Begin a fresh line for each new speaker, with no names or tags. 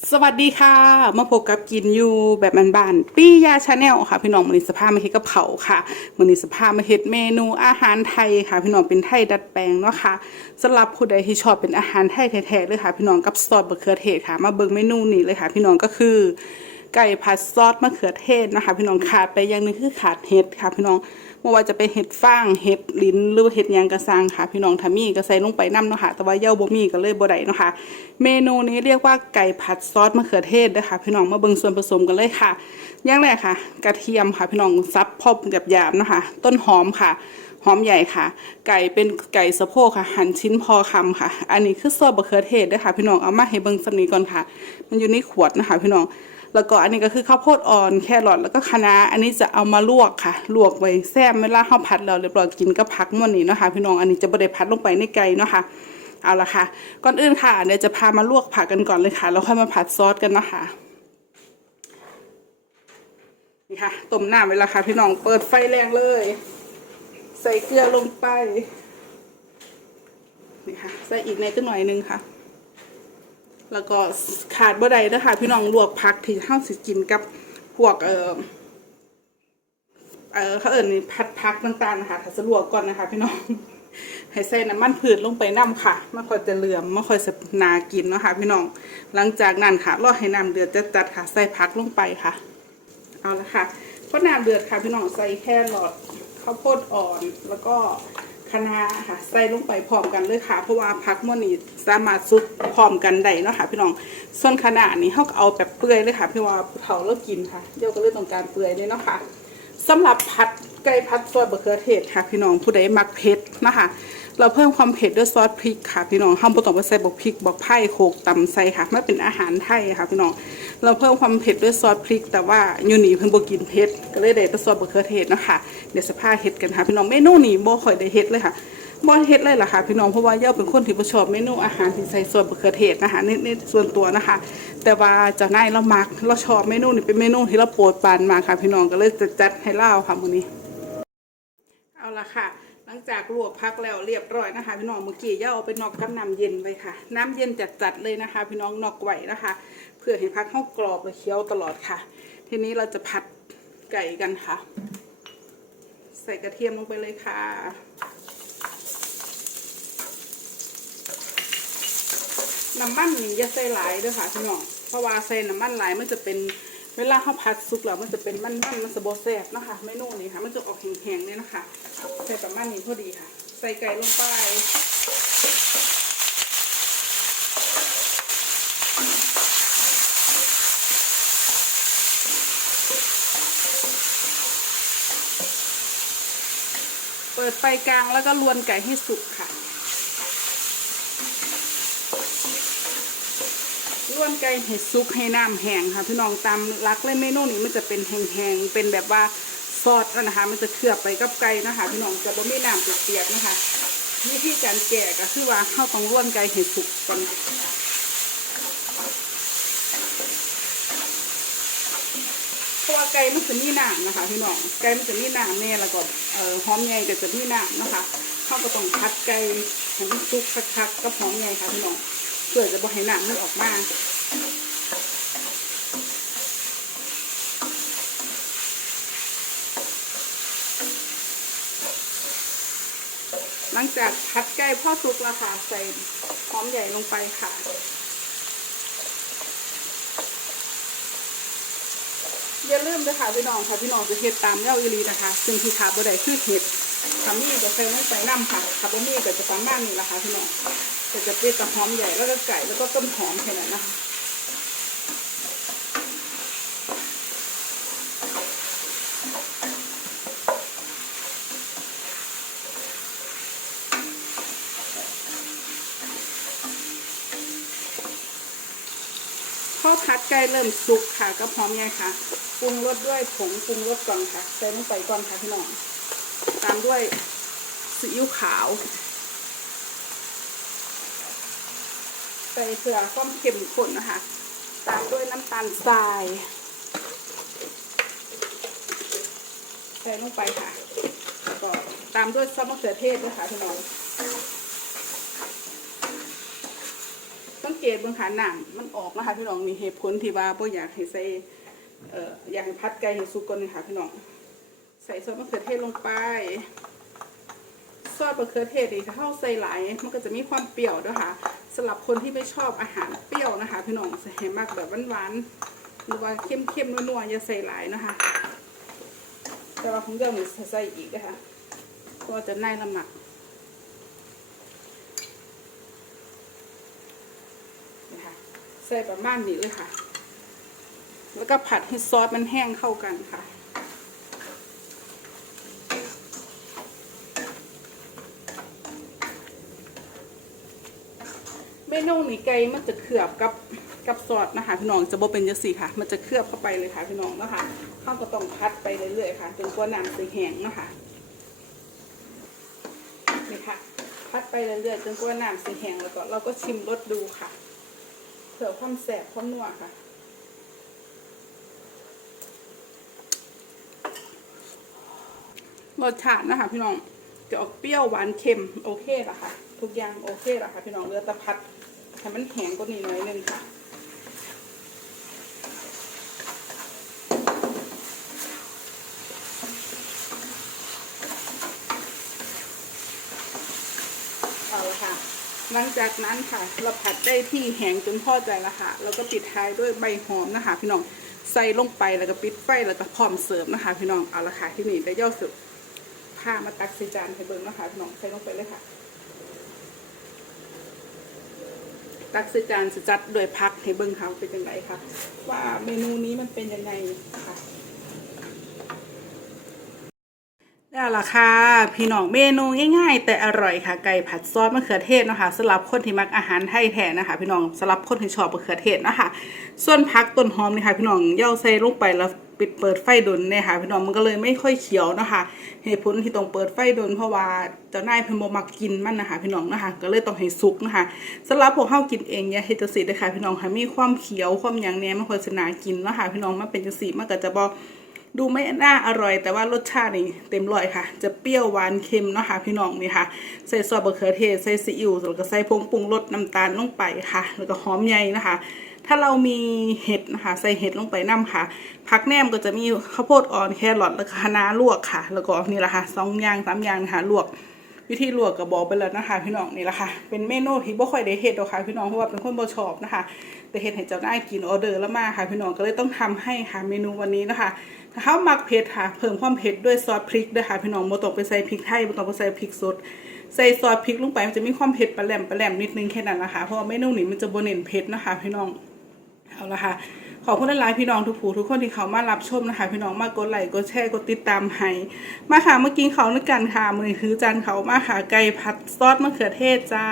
สวัสดีค่ะ มาพบกับกินอยู่แบบบ้านๆปี้ยาชาแนลค่ะ พี่น้องมือนี้สภาพมาเฮ็ดกับเขาค่ะมือนี้สภาพมาเฮ็ดเมนูอาหารไทยค่ะ พี่น้องเป็นไทยดัดแปลงเนาะค่ะสำหรับผู้ใดที่ชอบเป็นอาหารไทยแท้ๆเลยค่ะ พี่น้องกับซอสมะเขือเทศค่ะ มาเบิ่งเมนูนี้เลยค่ะ พี่น้องก็คือไก่ผัดซอสมะเขือเทศนะคะ พี่น้องขาดไปอย่างหนึงคือขาดเห็ดค่ะ พี่น้อง ไม่ว่าจะเป็นเห็ดฟางเห็ดลิ้นหรือเห็ดยางกระซังค่ะพี่น้องถ้ามี่ก็ใส่ลงไปน้ำเนาะค่ะแต่ว่าเย่าบ่มีก็เลยบ่ได้เนาะค่ะเมนูนี้เรียกว่าไก่ผัดซอสมะเขือเทศนะคะพี่น้องมาเบิ่งส่วนผสมกันเลยค่ะอย่างแรกค่ะ กระเทียมค่ะพี่น้องซับพอบหยาบๆนะคะต้นหอมค่ะหอมใหญ่ค่ะ ไก่เป็นไก่สะโพกค่ะ หั่นชิ้นพอคำค่ะ อันนี้คือซอสมะเขือเทศด้วยค่ะ พี่น้องเอามาให้เบิ่งสำนีก่อนค่ะ มันอยู่ในขวดนะคะ พี่น้อง แล้วก็อันนี้ก็คือข้าวโพดอ่อนแครอทแล้วก็คะน้าอันนี้จะเอามาลวกค่ะ ลวกไว้แซ่บเวลาข้าวผัดเราเรียบร้อยกินก็พักมันนี้เนาะค่ะพี่น้องอันนี้จะบไดพัดลงไปในไก่เนาะค่ะเอาละค่ะ ก่อนอื่นค่ะเดี๋ยวจะพามาลวกผักกันก่อนเลยค่ะแล้วค่อยมาผัดซอสกันนะคะนี่ค่ะต้มน้ำไว้แล้วค่ะพี่น้องเปิดไฟแรงเลย ใส่เกลือลงไปนี่ค่ะใส่อีกในตัวหน่อยนึงค่ะ แล้วก็ขาดบ่ได้นะคะพี่น้องลวกผักที่เฮาสิกินกับพวกเอ่อเออเขาเอิ่นนี่ผัดผักต่างๆนะคะถ้าจะลวกก่อนนะคะ พี่น้องให้ใส่น้ำมันพืชลงไปน้ำค่ะไม่ค่อยจะเหลื่อมไม่ค่อยจะนากินเนาะค่ะพี่น้อง หลังจากนั้นค่ะรอให้น้ำเดือดจัดๆค่ะใส่ผักลงไปค่ะ เอาละค่ะก็น้ำเดือดค่ะพี่น้องใส่แครอทข้าวโพดอ่อนแล้วก็ คะน้าค่ะใส่ลงไปพร้อมกันเลยค่ะ เพราะว่าผักมันนี่สามารถซุปพร้อมกันได้เนาะค่ะ พี่น้องส่วนคะน้านี่เขาก็เอาแบบเปื่อยเลยค่ะ พี่ว่าเผาแล้วกินค่ะเดี๋ยวก็เลยต้องการเปื่อยเลยเนาะค่ะสำหรับผัดไก่ผัดซอสมะเขือเทศค่ะ พี่น้องผู้ใดมักเผ็ดนะคะเราเพิ่มความเผ็ดด้วยซอสพริกค่ะพี่น้องห้ามบ่ต้องไปใส่บอกพริกบอกไผ่โขกตำใส่ค่ะไมันเป็นอาหารไทยค่ะพี่น้อง เราเพิ่มความเผ็ดด้วยซอสพริก แต่ว่ายูนี่เพิ่นบ่กินเผ็ดก็เลยได้แต่ซอสมะเขือเทศนะคะเดี๋ยวสภาเฮ็ดกันค่ะพี่น้องเมนูนี้บ่ค่อยได้เฮ็ดเลยค่ะบ่เฮ็ดเลยล่ะค่ะพี่น้องเพราะว่าเย่าเป็นคนที่บ่ชอบเมนูอาหารที่ใส่ซอสมะเขือเทศนะคะในในส่วนตัวนะคะ แต่ว่าเจ้านายเรามักเราชอบเมนูนี้เป็นเมนูที่เราโปรดปรานมากค่ะ พี่น้องก็เลยจะจัดให้เล่าค่ะมื้อนี้ เอาละค่ะ หลังจากลวกพักแล้วเรียบร้อยนะคะ พี่น้องเมื่อกี้ย่าเอาไปนอกกับน้ำเย็นไปค่ะ น้ำเย็นจัดๆเลยนะคะ พี่น้องนอกไว้นะคะ เพื่อให้พักเข้ากรอบและเคี้ยวตลอดค่ะ ทีนี้เราจะผัดไก่กันค่ะ ใส่กระเทียมลงไปเลยค่ะน้ำมันนี่อย่าใส่หลายเด้วยค่ะพี่น้องเพราะว่าใส่น้ำมันหลายมันจะเป็นเวลาเขาผัดสุกแล้วมันจะเป็นมันมันๆมันจะบแซ่บนะคะเมนูนี้ค่ะ มันจะออกแห้งๆเลยนะคะ ใส่ประมาณนี้พอดีค่ะ ใส่ไก่ลงไป เปิดไฟกลางแล้วก็ลวนไก่ให้สุกค่ะล้วนไก่เห็ดซุกให้น้ำแห้งค่ะพี่น้องตามรักเลยเมนูนี้มันจะเป็นแห้งๆเป็นแบบว่าซอสนะคะ มันจะเคลือบไปกับไก่นะคะพี่น้องจะบ่มีน้ำเปียกๆนะคะวิธีการแกะก็คือว่าเข้าต้องล้วนไก่เห็ดสุกก่อนเพราะว่า ไก่มันจะมีน้ำนะคะพี่น้องไก่มันจะมีน้ำแน่แล้วก็เอ่อหอมใหญ่ก็จะมีน้ำนะคะเข้าก็ต้องพัดไก่ให้มันสุกคักๆกับหอมใหญ่ค่ะพี่น้องเพื่อจะบ่ให้น้ำมันออกมาหลังจากพัดไก่พ่อสุกแล้วค่ะใส่หอมใหญ่ลงไปค่ะ อย่าลืมเลยค่ะพี่น้องค่ะพี่น้องจะเห็ดตามเล้าอีรีนะคะ ซึ่งที่ขาดบ่ได้คือเห็ดทำนี่จะใส่ไม่ใส่น้ำค่ะขาบ่มีก็จะประมาณนี้แหละค่ะพี่น้องแต่จะเป็นกระหอมใหญ่แล้วก็ไก่แล้วก็ต้นหอมแค่นั้นนะคะ ข้าวผัดไก่เริ่มสุกค่ะก็พร้อมไงค่ะปรุงรสด้วยผงปรุงรสก่อนค่ะใส่ลงไปก่อนค่ะพี่น้องตามด้วยซีอิ๊วขาวใส่เผื่อความเค็มข้นนะคะตามด้วยน้ำตาลทรายใส่ลงไปค่ะก็ตามด้วยซอสมะเขือเทศด้วยค่ะพี่น้อง สัง เกตบื้องขาหนังมันออกนะคะพี่น้องมีเหตุผลที่ว่าบ่อยากให้ใส่เอ่ออยากให้พัดไก่ให้สุกก่อนนี่ค่ะพี่น้องใส่ซอสมะเขือเทศลงไปซอสมะเขือเทศนี่ถ้าเข้าใส่หลายมันก็จะมีความเปรี้ยวด้วยค่ะสำหรับคนที่ไม่ชอบอาหารเปรี้ยวนะคะ พี่น้องใส่มากแบบหวานๆหรือว่าเข้มๆนัวๆอย่าใส่หลายนะคะ แต่ว่าของเดิมนี่ใส่อีกนะคะเพราะว่าจะได้น้ำหนัก นะคะใส่ประมาณนี้เลยค่ะ แล้วก็ผัดให้ซอสมันแห้งเข้ากันค่ะเมนูนี้ไก่มันจะเคลือบกับกับซอสนะคะพี่น้องจะบ่เป็นจังซี่ค่ะ มันจะเคลือบเข้าไปเลยค่ะพี่น้องนะคะข้าวก็ต้องพัดไปเรื่อยๆค่ะจนกว่าน้ำจะแห้งนะคะนี่ค่ะ พัดไปเรื่อยๆจนกว่าน้ำจะแห้งแล้วก็เราก็ชิมรสดูค่ะ เผื่อความแสบความนัวค่ะรสชาตินะคะพี่น้องจะออกเปรี้ยวหวานเค็มโอเคละค่ะ ทุกอย่างโอเคละค่ะ พี่น้องเรือตะพัดให้มันแข็งกว่านี้หน่อยนึงค่ะเอาละค่ะ หลังจากนั้นค่ะ เราผัดได้ที่แห้งจนพอใจแล้วค่ะ แล้วก็ปิดท้ายด้วยใบหอมนะคะ พี่น้องใส่ลงไปแล้วก็ปิดไฟแล้วก็พร้อมเสิร์ฟนะคะ พี่น้องเอาละค่ะที่นี่ได้ย่อสุดผ้ามาตักใส่จานให้เบิ้งนะคะพี่น้องใส่ลงไปเลยค่ะ ตักใส่จานสจัดโดวยพักให้เบิ้งค่ะว่าเป็นยังไงค่ะว่าเมนูนี้มันเป็นยังไงค่ะ นี่แหละค่ะ พี่น้องเมนูง่ายๆ แต่อร่อยค่ะไก่ผัดซอสมะเขือเทศนะคะสำหรับคนที่มักอาหารไทยแท้นะคะ พี่น้องสำหรับคนที่ชอบมะเขือเทศนะคะ ส่วนผักต้นหอมนี่ค่ะ พี่น้องย่อใส่ลงไปแล้วปิดเปิดไฟดนเนี่ยค่ะ พี่น้องมันก็เลยไม่ค่อยเขียวนะคะเหตุผลที่ต้องเปิดไฟดนเพราะว่าเจ้านายเพิ่นบ่มักกินมันนะคะ พี่น้องนะคะ ก็เลยต้องให้สุกนะคะสำหรับพวกเฮากินเองอย่าเฮ็ดจังซี่เด้อค่ะพี่น้องค่ะมีความเขียวความหยังแหน่มันควรสิน่ากินเนาะค่ะพี่น้องมันเป็นจังซี่มันก็จะบ่ ดูไม่น่าอร่อยแต่ว่ารสชาตินี่เต็มร้อยค่ะ จะเปรี้ยวหวานเค็มเนาะค่ะพี่น้องนี่ค่ะ ใส่ซอสมะเขือเทศใส่ซีอิ๊วแล้วก็ใส่ผงปรุงรสน้ำตาลลงไปค่ะ แล้วก็หอมใหญ่นะคะ ถ้าเรามีเห็ดนะคะใส่เห็ดลงไปน้ำค่ะผักแหนมก็จะมีข้าวโพดอ่อนแครอทแล้วก็คะน้าลวกค่ะ แล้วก็นี่แหละค่ะสองอย่างสามอย่างนะคะลวก วิธีลวกก็บอกไปแล้วนะคะ พี่น้องนี่แหละค่ะ เป็นเมนูที่บ่ค่อยได้เฮ็ดหรอกค่ะพี่น้องเพราะว่าเป็นคนบ่ชอบนะคะ แต่เฮ็ดให้เจ้านายกินออเดอร์แล้วมาค่ะพี่น้องก็เลยต้องทำให้ค่ะเมนูวันนี้นะคะถ้าเขามักเผ็ดค่ะ เพิ่มความเผ็ดด้วยซอสพริกด้วยค่ะพี่น้องบ่ต้องไปใส่พริกไทยบ่ต้องไปใส่พริกสดใส่ซอสพริกลงไปมันจะมีความเผ็ดปลาแหลมปลาแหลมนิดนึงแค่นั้นนะคะเพราะว่าเมนูนี้มันจะบ่เน้นเผ็ดนะคะ พี่น้องเอาละค่ะ ขอบคุณหลายพี่น้องทุกผู้ทุกคนที่เขามารับชมนะคะ พี่น้องมากดไลค์กดแชร์กดติดตามให้มาค่ะเมื่อกี้เขานึกกันค่ะมือถือจานเขามาค่ะไก่ผัดซอสมะเขือเทศจ้า